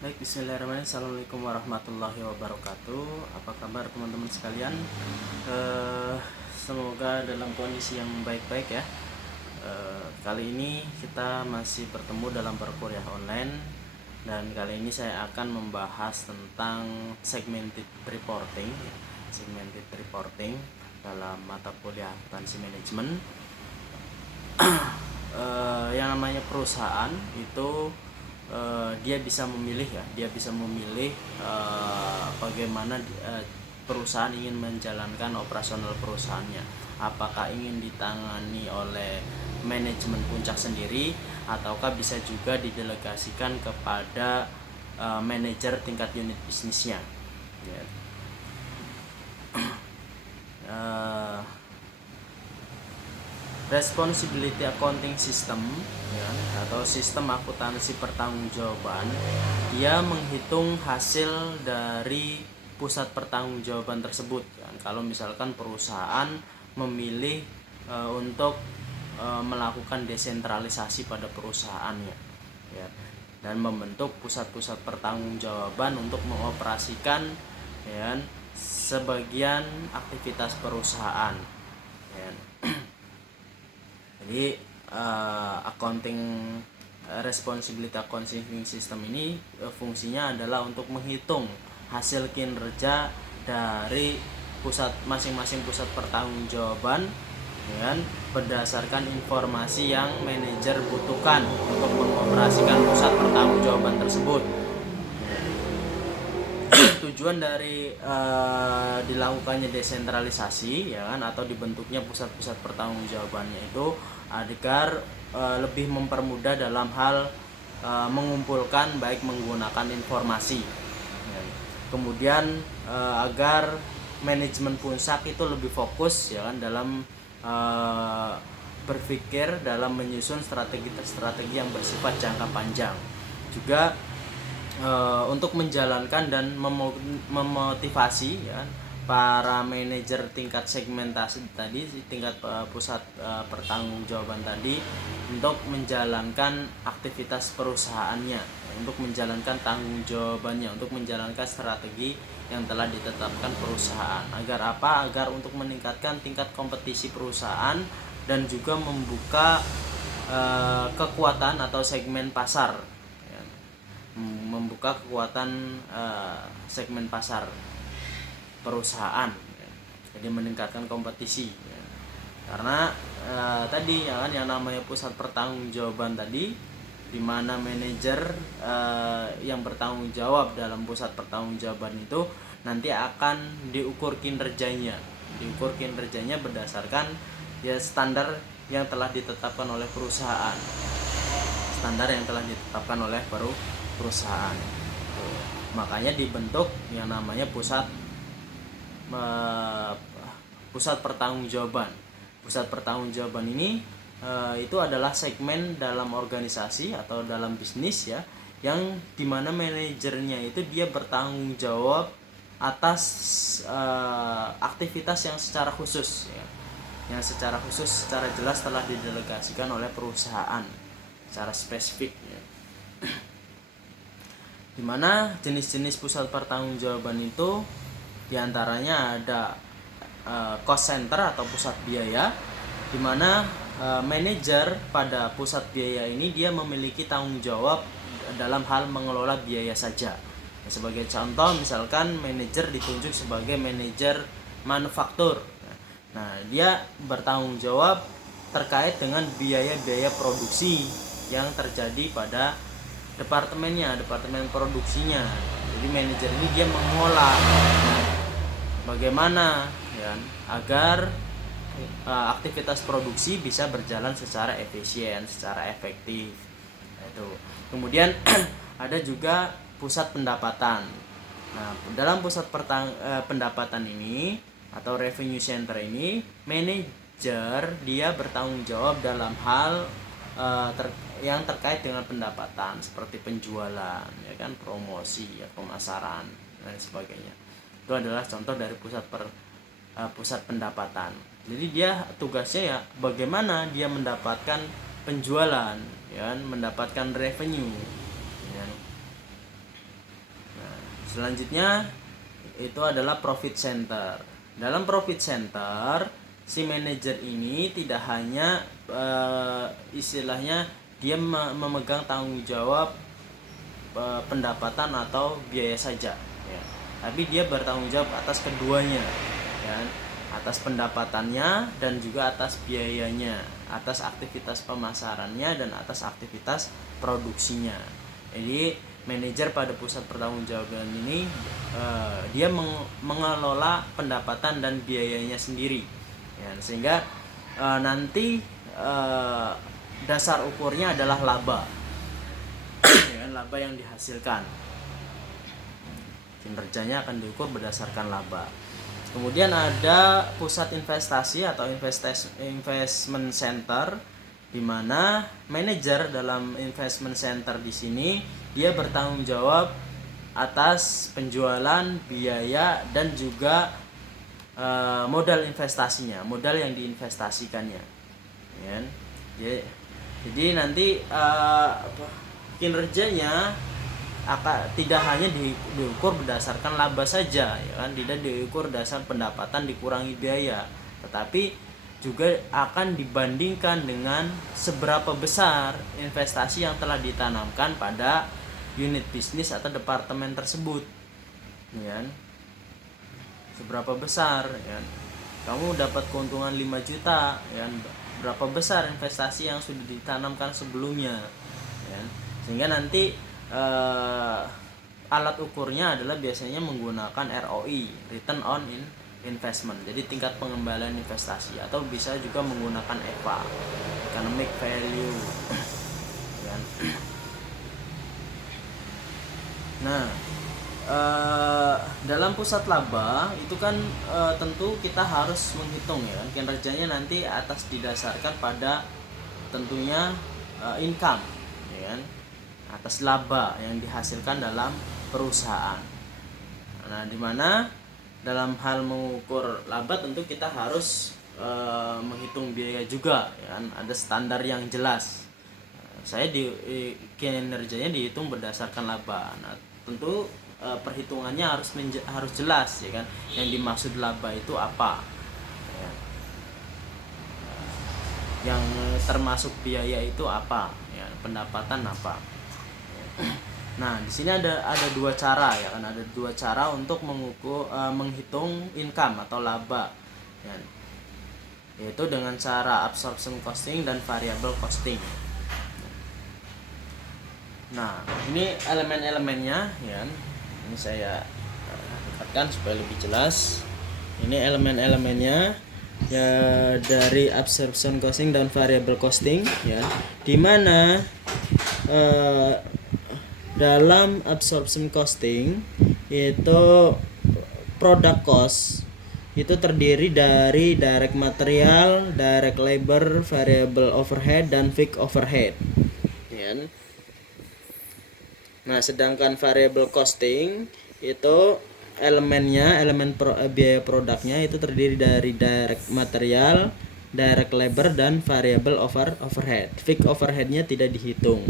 Baik, bismillahirrahmanirrahim. Assalamualaikum warahmatullahi wabarakatuh. Apa kabar teman-teman sekalian? Semoga dalam kondisi yang baik-baik ya. Kali ini kita masih bertemu dalam perkuliah online. Dan kali ini saya akan membahas tentang segmented reporting. Segmented reporting dalam mata kuliah akuntansi manajemen. Yang namanya perusahaan itu dia bisa memilih bagaimana perusahaan ingin menjalankan operasional perusahaannya. Apakah ingin ditangani oleh manajemen puncak sendiri ataukah bisa juga didelegasikan kepada manajer tingkat unit bisnisnya ya. Responsibility Accounting System ya, atau sistem akuntansi pertanggungjawaban, dia menghitung hasil dari pusat pertanggungjawaban tersebut kan. Kalau misalkan perusahaan memilih untuk melakukan desentralisasi pada perusahaannya ya, dan membentuk pusat-pusat pertanggungjawaban untuk mengoperasikan ya, sebagian aktivitas perusahaan ya. Jadi accounting responsibility accounting system ini fungsinya adalah untuk menghitung hasil kinerja dari masing-masing pusat pertanggungjawaban dengan berdasarkan informasi yang manajer butuhkan untuk mengoperasikan pusat pertanggungjawaban tersebut. Tujuan dari dilakukannya desentralisasi ya kan, atau dibentuknya pusat-pusat pertanggungjawabannya itu agar lebih mempermudah dalam hal mengumpulkan baik menggunakan informasi ya. Kemudian agar manajemen puncak itu lebih fokus ya kan dalam berpikir dalam menyusun strategi yang bersifat jangka panjang, juga untuk menjalankan dan memotivasi ya, para manajer tingkat segmentasi tadi, tingkat pusat pertanggungjawaban tadi untuk menjalankan aktivitas perusahaannya, untuk menjalankan tanggung jawabannya, untuk menjalankan strategi yang telah ditetapkan perusahaan. Agar apa? Agar untuk meningkatkan tingkat kompetisi perusahaan dan juga membuka kekuatan atau segmen pasar, membuka kekuatan segmen pasar perusahaan ya. Jadi meningkatkan kompetisi ya. Karena tadi ya kan, yang namanya pusat pertanggungjawaban tadi, di mana manajer yang bertanggung jawab dalam pusat pertanggungjawaban itu nanti akan diukur kinerjanya berdasarkan ya standar yang telah ditetapkan oleh perusahaan perusahaan. Makanya dibentuk yang namanya pusat pertanggungjawaban. Pusat pertanggungjawaban ini itu adalah segmen dalam organisasi atau dalam bisnis ya, yang dimana manajernya itu dia bertanggung jawab atas aktivitas yang secara khusus ya, secara jelas telah didelegasikan oleh perusahaan secara spesifik ya. Dimana jenis-jenis pusat pertanggungjawaban itu diantaranya ada cost center atau pusat biaya, dimana manajer pada pusat biaya ini dia memiliki tanggung jawab dalam hal mengelola biaya saja. Sebagai contoh, misalkan manajer ditunjuk sebagai manajer manufaktur, nah dia bertanggung jawab terkait dengan biaya-biaya produksi yang terjadi pada departemen produksinya. Jadi manajer ini dia mengolah bagaimana ya, agar aktivitas produksi bisa berjalan secara efisien, secara efektif. Itu. Kemudian ada juga pusat pendapatan. Nah, dalam pusat pendapatan ini atau revenue center ini, manajer dia bertanggung jawab dalam hal yang terkait dengan pendapatan seperti penjualan ya kan, promosi ya, pemasaran dan sebagainya. Itu adalah contoh dari pusat pendapatan. Jadi dia tugasnya ya bagaimana dia mendapatkan penjualan ya, mendapatkan revenue ya. Selanjutnya itu adalah profit center. Dalam profit center, si manajer ini tidak hanya istilahnya dia memegang tanggung jawab pendapatan atau biaya saja, ya. Tapi dia bertanggung jawab atas keduanya, ya, atas pendapatannya dan juga atas biayanya, atas aktivitas pemasarannya dan atas aktivitas produksinya. Jadi manajer pada pusat pertanggungjawaban ini dia mengelola pendapatan dan biayanya sendiri, ya, sehingga nanti dasar ukurnya adalah laba. Laba yang dihasilkan, kinerjanya akan diukur berdasarkan laba. Kemudian ada pusat investasi atau investment center, di mana manajer dalam investment center di sini dia bertanggung jawab atas penjualan, biaya dan juga modal investasinya, modal yang diinvestasikannya, ya. Jadi nanti kinerjanya tidak hanya diukur berdasarkan laba saja, ya kan, tidak diukur dasar pendapatan dikurangi biaya, tetapi juga akan dibandingkan dengan seberapa besar investasi yang telah ditanamkan pada unit bisnis atau departemen tersebut, ya kan? Seberapa besar, ya kan? Kamu dapat keuntungan 5 juta, ya kan? Berapa besar investasi yang sudah ditanamkan sebelumnya, ya kan? Sehingga nanti alat ukurnya adalah biasanya menggunakan ROI, Return on Investment, jadi tingkat pengembalian investasi, atau bisa juga menggunakan EVA, Economic Value, ya. Nah, dalam pusat laba itu kan tentu kita harus menghitung, ya kan, kinerjanya nanti atas didasarkan pada tentunya income, ya kan, atas laba yang dihasilkan dalam perusahaan. Nah, di mana dalam hal mengukur laba tentu kita harus menghitung biaya juga, ya kan? Ada standar yang jelas. Saya kinerjanya dihitung berdasarkan laba. Nah, tentu perhitungannya harus jelas, ya kan? Yang dimaksud laba itu apa? Ya. Yang termasuk biaya itu apa? Ya, pendapatan apa? Nah, di sini ada dua cara, ya kan, ada dua cara untuk menghitung income atau laba, ya, yaitu dengan cara absorption costing dan variable costing. Nah, ini elemen-elemennya, ya, ini saya dekatkan supaya lebih jelas. Ini elemen-elemennya, ya, dari absorption costing dan variable costing, ya, dimana dalam absorption costing itu product cost itu terdiri dari direct material, direct labor, variable overhead dan fixed overhead, ya. Nah, sedangkan variable costing itu elemen biaya produknya itu terdiri dari direct material, direct labor dan variable overhead. Fixed overheadnya tidak dihitung.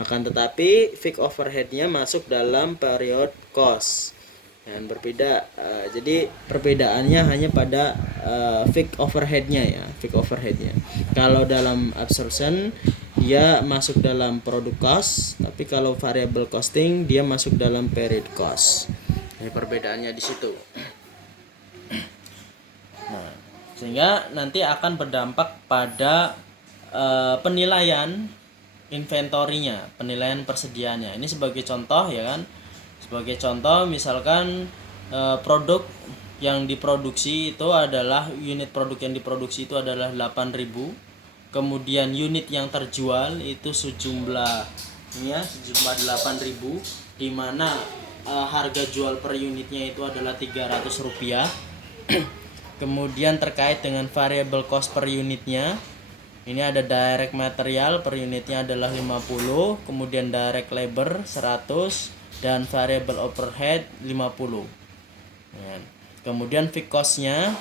Akan tetapi fixed overheadnya masuk dalam period cost dan berbeda. Jadi perbedaannya hanya pada fixed overheadnya, ya, fixed overheadnya. Kalau dalam absorption dia masuk dalam product cost, tapi kalau variable costing dia masuk dalam period cost. Jadi perbedaannya di situ. Nah, sehingga nanti akan berdampak pada penilaian inventorinya, penilaian persediaannya. Ini sebagai contoh, ya kan. Sebagai contoh misalkan produk yang diproduksi itu adalah unit produk yang diproduksi itu adalah 8.000. Kemudian unit yang terjual itu sejumlah 8.000, di mana harga jual per unitnya itu adalah Rp300. Kemudian terkait dengan variable cost per unitnya, ini ada direct material per unitnya adalah 50, kemudian direct labor 100 dan variable overhead 50. Ya. Kemudian fixed cost-nya,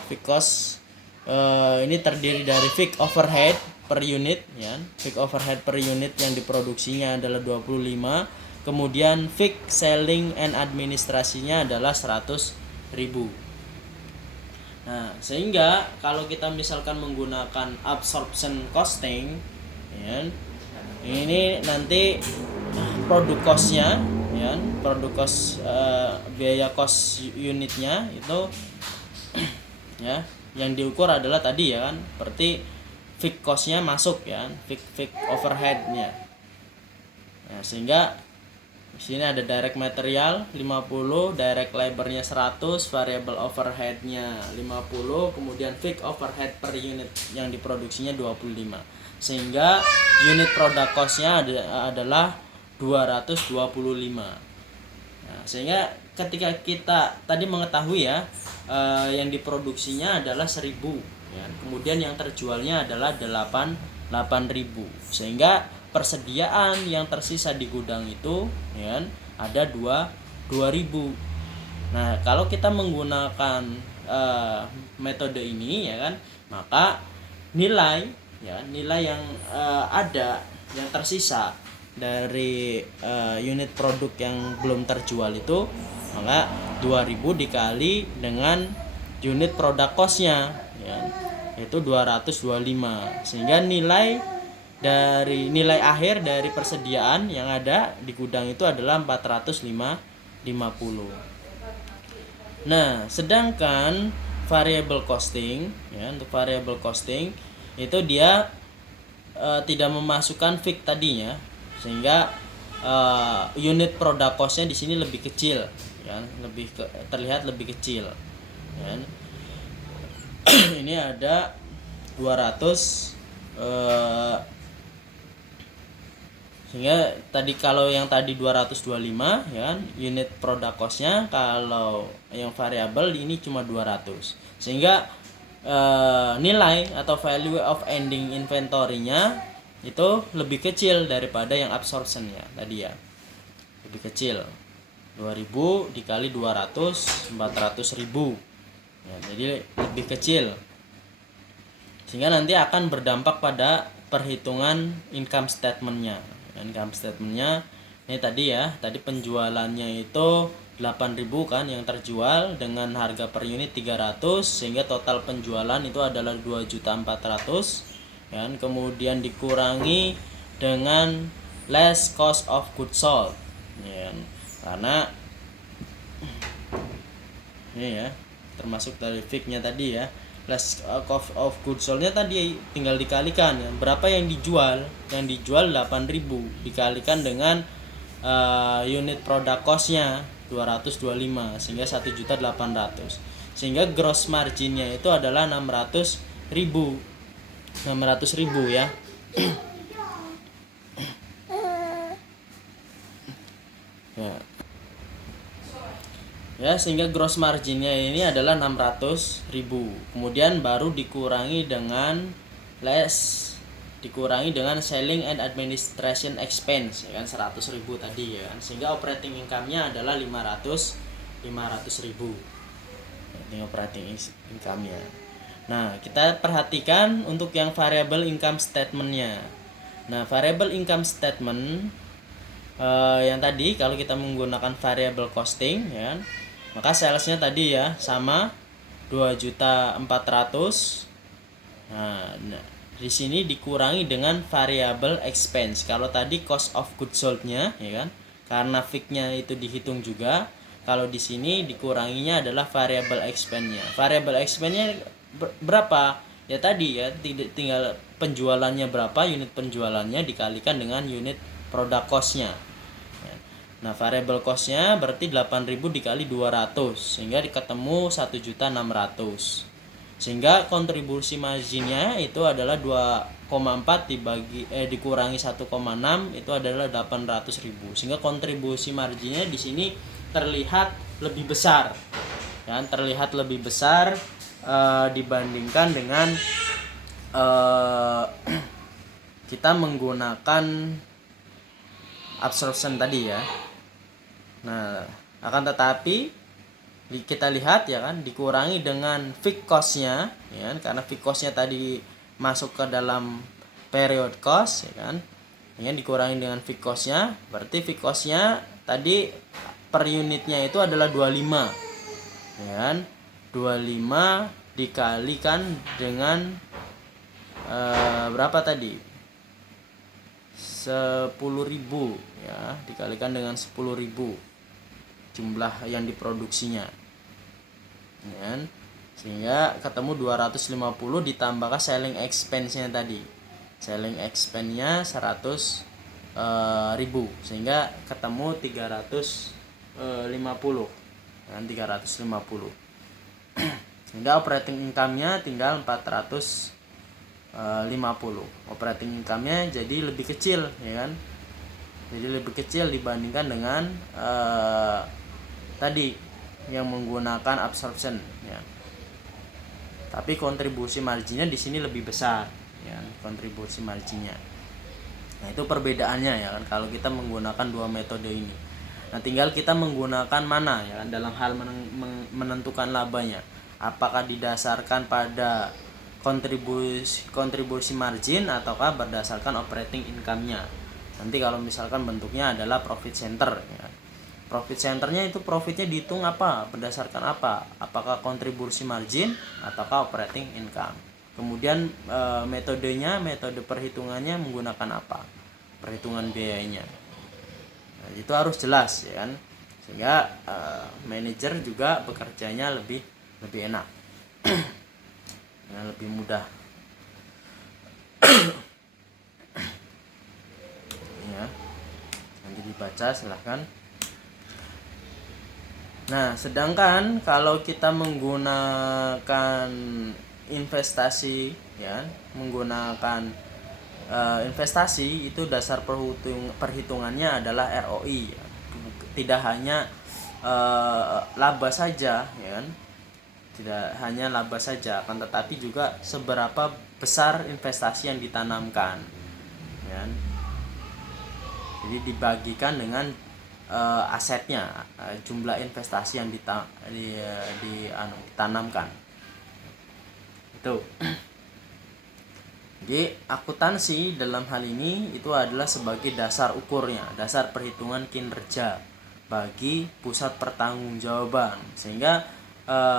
ini terdiri dari fixed overhead per unit, ya. Fixed overhead per unit yang diproduksinya adalah 25, Kemudian fixed selling and administrasinya adalah 100.000. Nah, sehingga kalau kita misalkan menggunakan absorption costing, ya, ini nanti produk costnya, ya, produk cost, biaya cost unitnya itu ya yang diukur adalah tadi ya kan, berarti fixed costnya masuk ya, fixed overheadnya. Nah, sehingga di sini ada direct material 50, direct labornya 100, variable overheadnya 50, kemudian fixed overhead per unit yang diproduksinya 25. Sehingga unit product costnya adalah 225. Nah, sehingga ketika kita tadi mengetahui ya, yang diproduksinya adalah 1000 ya, kemudian yang terjualnya adalah 8.000, sehingga persediaan yang tersisa di gudang itu ya ada 2.000. Nah, kalau kita menggunakan metode ini ya kan, maka nilai yang ada yang tersisa dari unit produk yang belum terjual itu, maka 2.000 dikali dengan unit produk costnya ya, yaitu 225, sehingga nilai akhir dari persediaan yang ada di gudang itu adalah 450. Nah, sedangkan variable costing ya, untuk variable costing itu dia tidak memasukkan fix tadinya, sehingga unit product costnya di sini lebih kecil ya, terlihat lebih kecil ya. Ini ada 200 sehingga tadi kalau yang tadi 225 ya kan, unit product costnya, kalau yang variabel ini cuma 200, sehingga nilai atau value of ending inventory-nya itu lebih kecil daripada yang absorption-nya tadi ya, lebih kecil. 2000 dikali 200 400.000 ya, jadi lebih kecil, sehingga nanti akan berdampak pada perhitungan income statement-nya. Income statement-nya ini tadi ya, tadi penjualannya itu 8.000 kan yang terjual dengan harga per unit 300, sehingga total penjualan itu adalah 2.400.000 kan, kemudian dikurangi dengan less cost of goods sold ya, karena ini ya termasuk dari fixnya tadi ya, less cost of goods sold-nya tadi tinggal dikalikan ya, berapa yang dijual 8.000 dikalikan dengan unit product cost-nya 225, sehingga 1.800.000, sehingga gross margin-nya itu adalah 600.000 ya. Ya, sehingga gross marginnya ini adalah 600.000, kemudian baru dikurangi dengan selling and administration expense ya kan, 100.000 tadi ya kan, sehingga operating income-nya adalah 500.000 ini operating income-nya. Nah, kita perhatikan untuk yang variable income statement-nya. Nah, variable income statement yang tadi kalau kita menggunakan variable costing ya kan, maka salesnya tadi ya sama 2.400.000. Nah, di sini dikurangi dengan variable expense. Kalau tadi cost of goods sold-nya ya kan, karena fixnya itu dihitung juga. Kalau di sini dikuranginya adalah variable expense-nya. Variable expense-nya berapa? Ya tadi ya, tinggal penjualannya berapa, unit penjualannya dikalikan dengan unit product cost-nya. Nah, variable cost-nya berarti 8.000 dikali 200, sehingga ketemu 1.600.000. Sehingga kontribusi marginnya itu adalah 2,4 dikurangi 1,6 itu adalah 800.000. Sehingga kontribusi marginnya di sini terlihat lebih besar. Dan terlihat lebih besar dibandingkan dengan kita menggunakan absorption tadi ya. Nah, akan tetapi kita lihat ya kan, dikurangi dengan fixed cost-nya ya kan, karena fixed cost-nya tadi masuk ke dalam period cost ya kan. Dengan dikurangi dengan fixed cost-nya, berarti fixed cost-nya tadi per unitnya itu adalah 25. Ya kan? 25 dikalikan dengan berapa tadi? 10.000 ya, dikalikan dengan 10.000 jumlah yang diproduksinya. Ya kan? Sehingga ketemu 250 ditambahkan selling expense-nya tadi. Selling expense-nya 100.000, sehingga ketemu 350 dan 350. Sehingga operating income-nya tinggal 450. Operating income-nya jadi lebih kecil, ya kan? Jadi lebih kecil dibandingkan dengan tadi yang menggunakan absorption, ya. Tapi kontribusi marginnya di sini lebih besar, ya, kontribusi marginnya. Nah, itu perbedaannya, ya kan, kalau kita menggunakan dua metode ini. Nah, tinggal kita menggunakan mana, ya kan, dalam hal menentukan labanya. Apakah didasarkan pada kontribusi margin ataukah berdasarkan operating income-nya. Nanti kalau misalkan bentuknya adalah profit center, ya. Profit centernya itu profitnya dihitung apa? Berdasarkan apa? Apakah kontribusi margin ataukah operating income? Kemudian metodenya, metode perhitungannya menggunakan apa? Perhitungan biayanya. Nah, itu harus jelas, ya kan? Sehingga manajer juga bekerjanya lebih enak. Lebih mudah. Ya. Nanti dibaca silahkan. Nah, sedangkan kalau kita menggunakan investasi, ya, menggunakan investasi itu dasar perhitungannya adalah ROI, ya. Tidak hanya laba saja, ya kan? Tidak hanya laba saja, akan tetapi juga seberapa besar investasi yang ditanamkan, ya kan? Jadi dibagikan dengan asetnya, jumlah investasi yang ditanamkan itu. Jadi akuntansi dalam hal ini itu adalah sebagai dasar ukurnya, dasar perhitungan kinerja bagi pusat pertanggungjawaban. Sehingga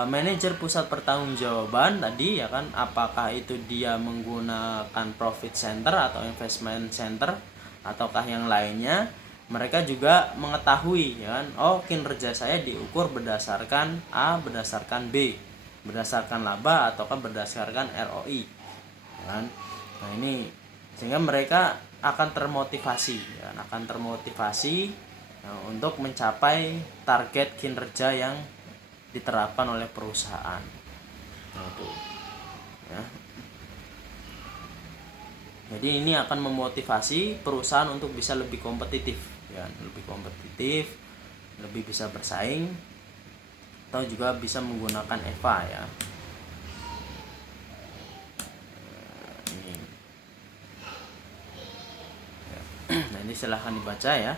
manajer pusat pertanggungjawaban tadi, ya kan, apakah itu dia menggunakan profit center atau investment center ataukah yang lainnya, mereka juga mengetahui, ya kan, oh kinerja saya diukur berdasarkan A, berdasarkan B, berdasarkan laba ataukah berdasarkan ROI, ya kan. Nah, ini sehingga mereka akan termotivasi, ya, untuk mencapai target kinerja yang diterapkan oleh perusahaan. Nah, itu, ya. Jadi ini akan memotivasi perusahaan untuk bisa lebih kompetitif, ya, lebih bisa bersaing, atau juga bisa menggunakan EVA, ya. Nah, ini silahkan dibaca, ya.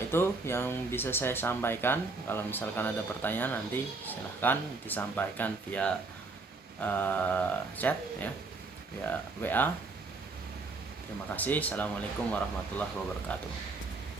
Itu yang bisa saya sampaikan. Kalau misalkan ada pertanyaan nanti silahkan disampaikan via chat, ya, via WA. Terima kasih. Assalamualaikum warahmatullahi wabarakatuh.